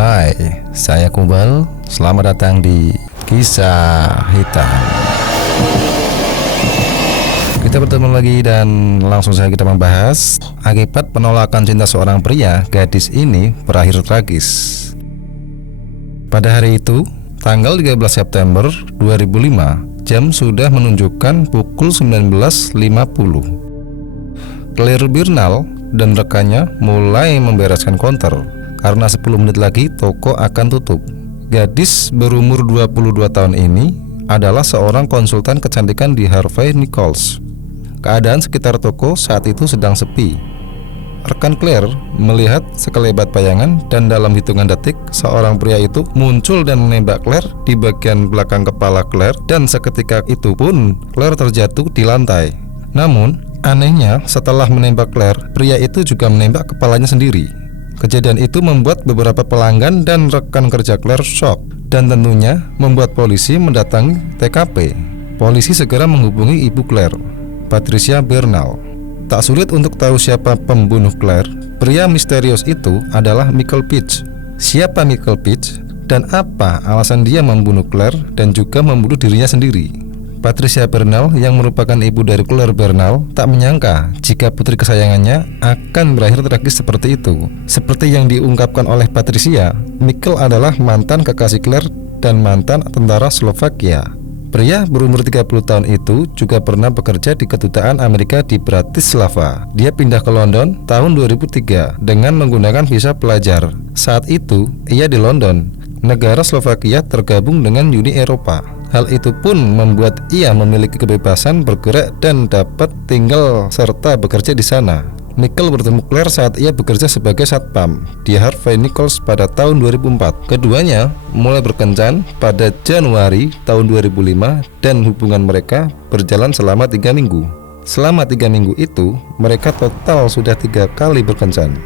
Hai, saya Kumbal. Selamat datang di Kisah Hitam. Kita bertemu lagi dan langsung saja kita membahas akibat penolakan cinta seorang pria, gadis ini berakhir tragis. Pada hari itu, tanggal 13 September 2005, jam sudah menunjukkan pukul 19.50. Claire Bernal dan rekannya mulai membereskan counter karena 10 menit lagi toko akan tutup. Gadis berumur 22 tahun ini adalah seorang konsultan kecantikan di Harvey Nichols. Keadaan sekitar toko saat itu sedang sepi. Rekan Claire melihat sekelebat bayangan dan dalam hitungan detik seorang pria itu muncul dan menembak Claire di bagian belakang kepala Claire, dan seketika itu pun Claire terjatuh di lantai. Namun anehnya, setelah menembak Claire, pria itu juga menembak kepalanya sendiri. Kejadian itu membuat beberapa pelanggan dan rekan kerja Claire shock dan tentunya membuat polisi mendatangi TKP. Polisi segera menghubungi ibu Claire, Patricia Bernal. Tak sulit untuk tahu siapa pembunuh Claire. Pria misterius itu adalah Michael Pitts. Siapa Michael Pitts dan apa alasan dia membunuh Claire dan juga membunuh dirinya sendiri? Patricia Bernal yang merupakan ibu dari Claire Bernal tak menyangka jika putri kesayangannya akan berakhir tragis seperti itu. Seperti yang diungkapkan oleh Patricia, Michael adalah mantan kekasih Claire dan mantan tentara Slovakia. Pria berumur 30 tahun itu juga pernah bekerja di kedutaan Amerika di Bratislava. Dia pindah ke London tahun 2003 dengan menggunakan visa pelajar. Saat itu, ia di London. Negara Slovakia tergabung dengan Uni Eropa. Hal itu pun membuat ia memiliki kebebasan bergerak dan dapat tinggal serta bekerja di sana. Michael bertemu Claire saat ia bekerja sebagai satpam di Harvey Nichols pada tahun 2004. Keduanya mulai berkencan pada Januari tahun 2005 dan hubungan mereka berjalan selama 3 minggu. Selama 3 minggu itu, mereka total sudah 3 kali berkencan.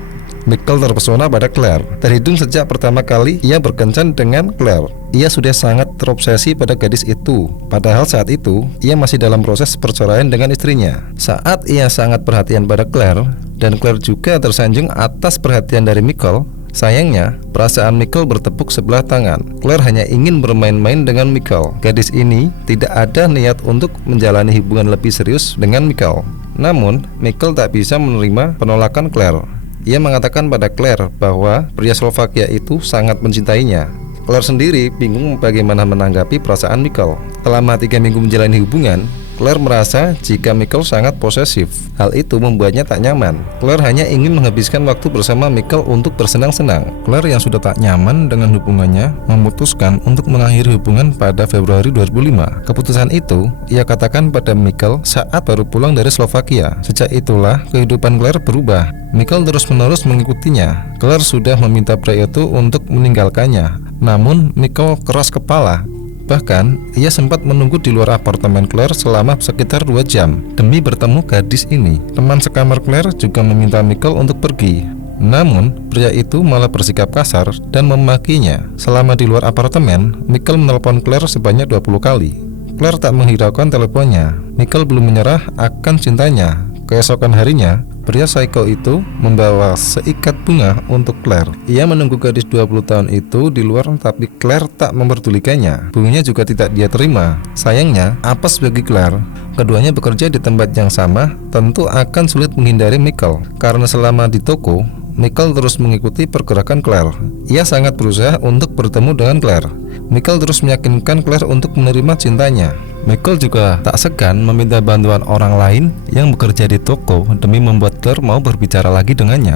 Michael terpesona pada Claire. Terhitung sejak pertama kali ia berkencan dengan Claire, ia sudah sangat terobsesi pada gadis itu. Padahal saat itu ia masih dalam proses perceraian dengan istrinya. Saat ia sangat perhatian pada Claire dan Claire juga tersanjung atas perhatian dari Michael, sayangnya perasaan Michael bertepuk sebelah tangan. Claire hanya ingin bermain-main dengan Michael. Gadis ini tidak ada niat untuk menjalani hubungan lebih serius dengan Michael. Namun Michael tak bisa menerima penolakan Claire. Ia mengatakan pada Claire bahwa pria Slovakia itu sangat mencintainya. Claire sendiri bingung bagaimana menanggapi perasaan Michael. Selama 3 minggu menjalani hubungan, Claire merasa jika Michael sangat posesif. Hal itu membuatnya tak nyaman. Claire hanya ingin menghabiskan waktu bersama Michael untuk bersenang-senang. Claire yang sudah tak nyaman dengan hubungannya memutuskan untuk mengakhiri hubungan pada Februari 2005. Keputusan itu ia katakan pada Michael saat baru pulang dari Slovakia. Sejak itulah kehidupan Claire berubah. Michael terus-menerus mengikutinya. Claire sudah meminta pria itu untuk meninggalkannya, namun Michael keras kepala. Bahkan, ia sempat menunggu di luar apartemen Claire selama sekitar 2 jam demi bertemu gadis ini. Teman sekamar Claire juga meminta Michael untuk pergi. Namun, pria itu malah bersikap kasar dan memakinya. Selama di luar apartemen, Michael menelpon Claire sebanyak 20 kali. Claire tak menghiraukan teleponnya. Michael belum menyerah akan cintanya. Keesokan harinya, pria psycho itu membawa seikat bunga untuk Claire. Ia menunggu gadis 20 tahun itu di luar, tapi Claire tak memperdulikannya. Bunganya juga tidak dia terima. Sayangnya, apes bagi Claire. Keduanya bekerja di tempat yang sama, tentu akan sulit menghindari Michael. Karena selama di toko, Michael terus mengikuti pergerakan Claire. Ia sangat berusaha untuk bertemu dengan Claire. Michael terus meyakinkan Claire untuk menerima cintanya. Michael juga tak segan meminta bantuan orang lain yang bekerja di toko demi membuat Claire mau berbicara lagi dengannya.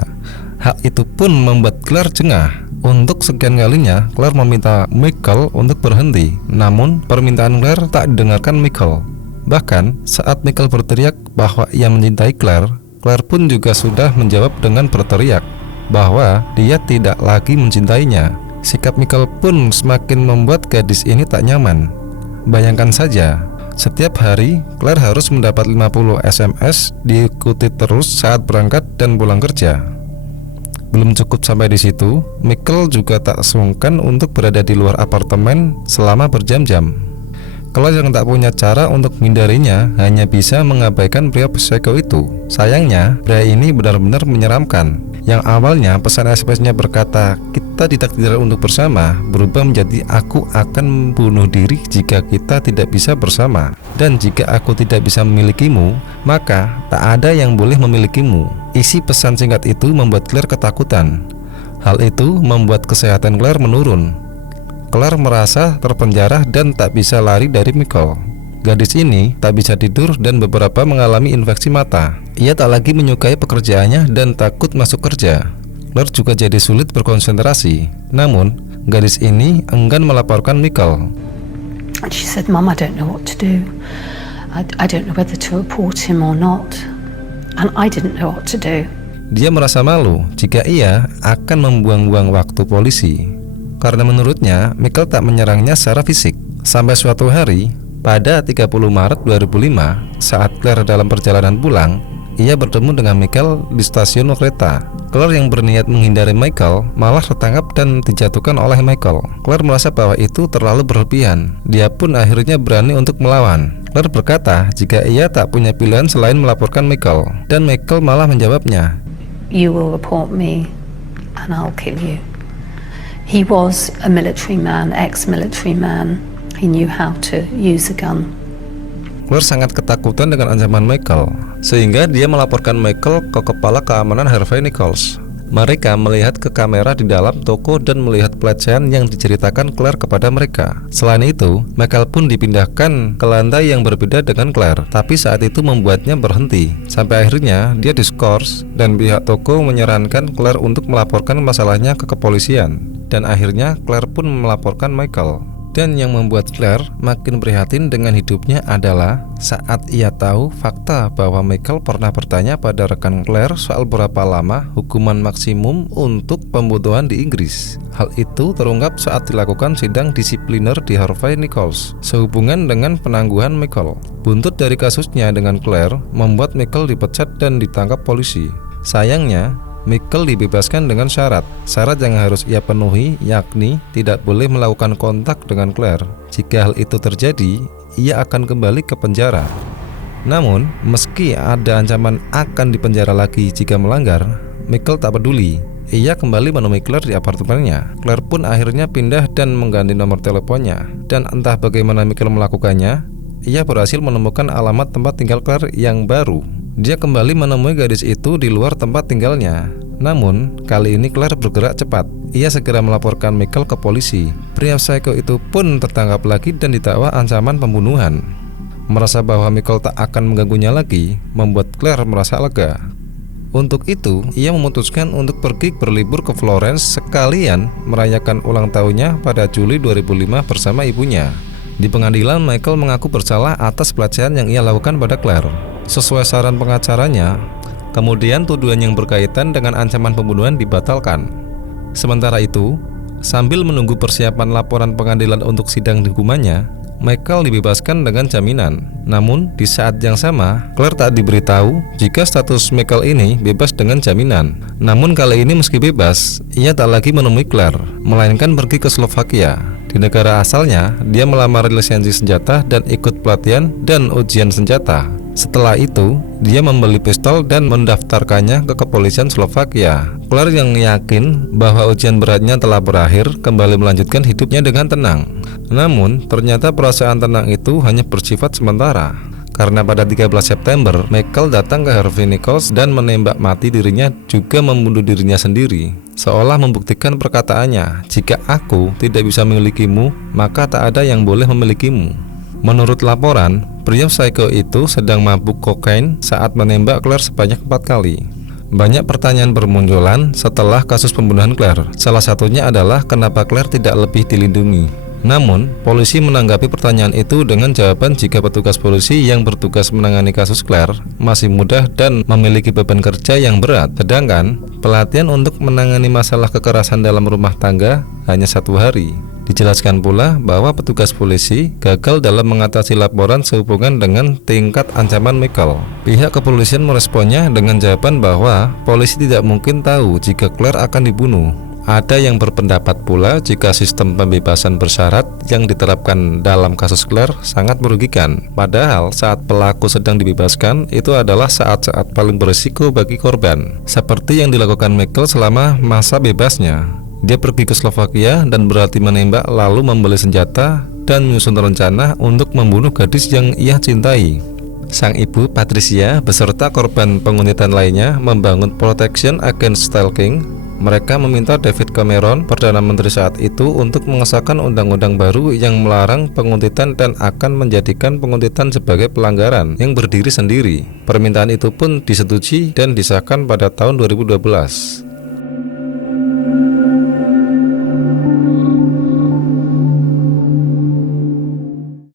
Hal itu pun membuat Claire jengah. Untuk sekian kalinya, Claire meminta Michael untuk berhenti. Namun, permintaan Claire tak didengarkan Michael. Bahkan, saat Michael berteriak bahwa ia mencintai Claire, Claire pun juga sudah menjawab dengan berteriak bahwa dia tidak lagi mencintainya. Sikap Michael pun semakin membuat gadis ini tak nyaman. Bayangkan saja, setiap hari Claire harus mendapat 50 SMS diikuti terus saat berangkat dan pulang kerja. Belum cukup sampai di situ, Michael juga tak sungkan untuk berada di luar apartemen selama berjam-jam. Claire yang tak punya cara untuk menghindarinya hanya bisa mengabaikan pria psycho itu. Sayangnya, pria ini benar-benar menyeramkan. Yang awalnya pesan SMS-nya berkata, "Kita ditakdirkan untuk bersama," berubah menjadi, "Aku akan bunuh diri jika kita tidak bisa bersama. Dan jika aku tidak bisa memilikimu, maka tak ada yang boleh memilikimu." Isi pesan singkat itu membuat Claire ketakutan. Hal itu membuat kesehatan Claire menurun. Claire merasa terpenjara dan tak bisa lari dari Michael. Gadis ini tak bisa tidur dan beberapa mengalami infeksi mata. Ia tak lagi menyukai pekerjaannya dan takut masuk kerja. Claire juga jadi sulit berkonsentrasi. Namun, gadis ini enggan melaporkan Michael. She said, "Mum, I don't know what to do. I don't know whether to report him or not." And I didn't know what to do. Dia merasa malu jika ia akan membuang-buang waktu polisi. Karena menurutnya, Michael tak menyerangnya secara fisik. Sampai suatu hari, pada 30 Maret 2005, saat Claire dalam perjalanan pulang, ia bertemu dengan Michael di stasiun kereta. Claire yang berniat menghindari Michael malah tertangkap dan dijatuhkan oleh Michael. Claire merasa bahwa itu terlalu berlebihan. Dia pun akhirnya berani untuk melawan. Claire berkata jika ia tak punya pilihan selain melaporkan Michael. Dan Michael malah menjawabnya, "You will report me and I'll kill you." He was a military man, ex-military man. He knew how to use a gun. Claire sangat ketakutan dengan ancaman Michael, sehingga dia melaporkan Michael ke kepala keamanan Harvey Nichols. Mereka melihat ke kamera di dalam toko dan melihat pelecehan yang diceritakan Claire kepada mereka. Selain itu, Michael pun dipindahkan ke lantai yang berbeda dengan Claire, tapi saat itu membuatnya berhenti. Sampai akhirnya dia diskors dan pihak toko menyarankan Claire untuk melaporkan masalahnya ke kepolisian. Dan akhirnya Claire pun melaporkan Michael. Dan yang membuat Claire makin prihatin dengan hidupnya adalah saat ia tahu fakta bahwa Michael pernah bertanya pada rekan Claire soal berapa lama hukuman maksimum untuk pembunuhan di Inggris. Hal itu terungkap saat dilakukan sidang disipliner di Harvey Nichols sehubungan dengan penangguhan Michael. Buntut dari kasusnya dengan Claire membuat Michael dipecat dan ditangkap polisi. Sayangnya, Michael dibebaskan dengan syarat yang harus ia penuhi, yakni tidak boleh melakukan kontak dengan Claire. Jika hal itu terjadi, ia akan kembali ke penjara. Namun, meski ada ancaman akan dipenjara lagi jika melanggar, Michael tak peduli. Ia kembali menemui Claire di apartemennya. Claire pun akhirnya pindah dan mengganti nomor teleponnya. Dan entah bagaimana Michael melakukannya, ia berhasil menemukan alamat tempat tinggal Claire yang baru. Dia kembali menemui gadis itu di luar tempat tinggalnya. Namun, kali ini Claire bergerak cepat. Ia segera melaporkan Michael ke polisi. Pria psycho itu pun tertangkap lagi dan didakwa ancaman pembunuhan. Merasa bahwa Michael tak akan mengganggunya lagi, membuat Claire merasa lega. Untuk itu, ia memutuskan untuk pergi berlibur ke Florence sekalian merayakan ulang tahunnya pada Juli 2005 bersama ibunya. Di pengadilan, Michael mengaku bersalah atas pelecehan yang ia lakukan pada Claire. Sesuai saran pengacaranya, kemudian tuduhan yang berkaitan dengan ancaman pembunuhan dibatalkan. Sementara itu, sambil menunggu persiapan laporan pengadilan untuk sidang hukumannya, Michael dibebaskan dengan jaminan. Namun, di saat yang sama, Claire tak diberitahu jika status Michael ini bebas dengan jaminan. Namun kali ini meski bebas, ia tak lagi menemui Claire, melainkan pergi ke Slovakia. Di negara asalnya, dia melamar lisensi senjata dan ikut pelatihan dan ujian senjata. Setelah itu, dia membeli pistol dan mendaftarkannya ke kepolisian Slovakia. Claire yang yakin bahwa ujian beratnya telah berakhir, kembali melanjutkan hidupnya dengan tenang. Namun, ternyata perasaan tenang itu hanya bersifat sementara. Karena pada 13 September, Michael datang ke Harvey Nichols dan menembak mati dirinya juga membunuh dirinya sendiri. Seolah membuktikan perkataannya, "Jika aku tidak bisa memilikimu, maka tak ada yang boleh memilikimu." Menurut laporan, pria psycho itu sedang mabuk kokain saat menembak Claire sebanyak 4 kali. Banyak pertanyaan bermunculan setelah kasus pembunuhan Claire. Salah satunya adalah kenapa Claire tidak lebih dilindungi. Namun, polisi menanggapi pertanyaan itu dengan jawaban jika petugas polisi yang bertugas menangani kasus Claire masih muda dan memiliki beban kerja yang berat. Sedangkan, pelatihan untuk menangani masalah kekerasan dalam rumah tangga hanya 1 hari. Dijelaskan pula bahwa petugas polisi gagal dalam mengatasi laporan sehubungan dengan tingkat ancaman Michael. Pihak kepolisian meresponnya dengan jawaban bahwa polisi tidak mungkin tahu jika Claire akan dibunuh. Ada yang berpendapat pula jika sistem pembebasan bersyarat yang diterapkan dalam kasus Claire sangat merugikan. Padahal saat pelaku sedang dibebaskan itu adalah saat-saat paling berisiko bagi korban. Seperti yang dilakukan Michael selama masa bebasnya. Dia pergi ke Slovakia dan berarti menembak lalu membeli senjata dan menyusun rencana untuk membunuh gadis yang ia cintai. Sang ibu Patricia beserta korban penguntitan lainnya membangun Protection Against Stalking. Mereka meminta David Cameron, Perdana Menteri saat itu, untuk mengesahkan undang-undang baru yang melarang penguntitan dan akan menjadikan penguntitan sebagai pelanggaran yang berdiri sendiri. Permintaan itu pun disetujui dan disahkan pada tahun 2012.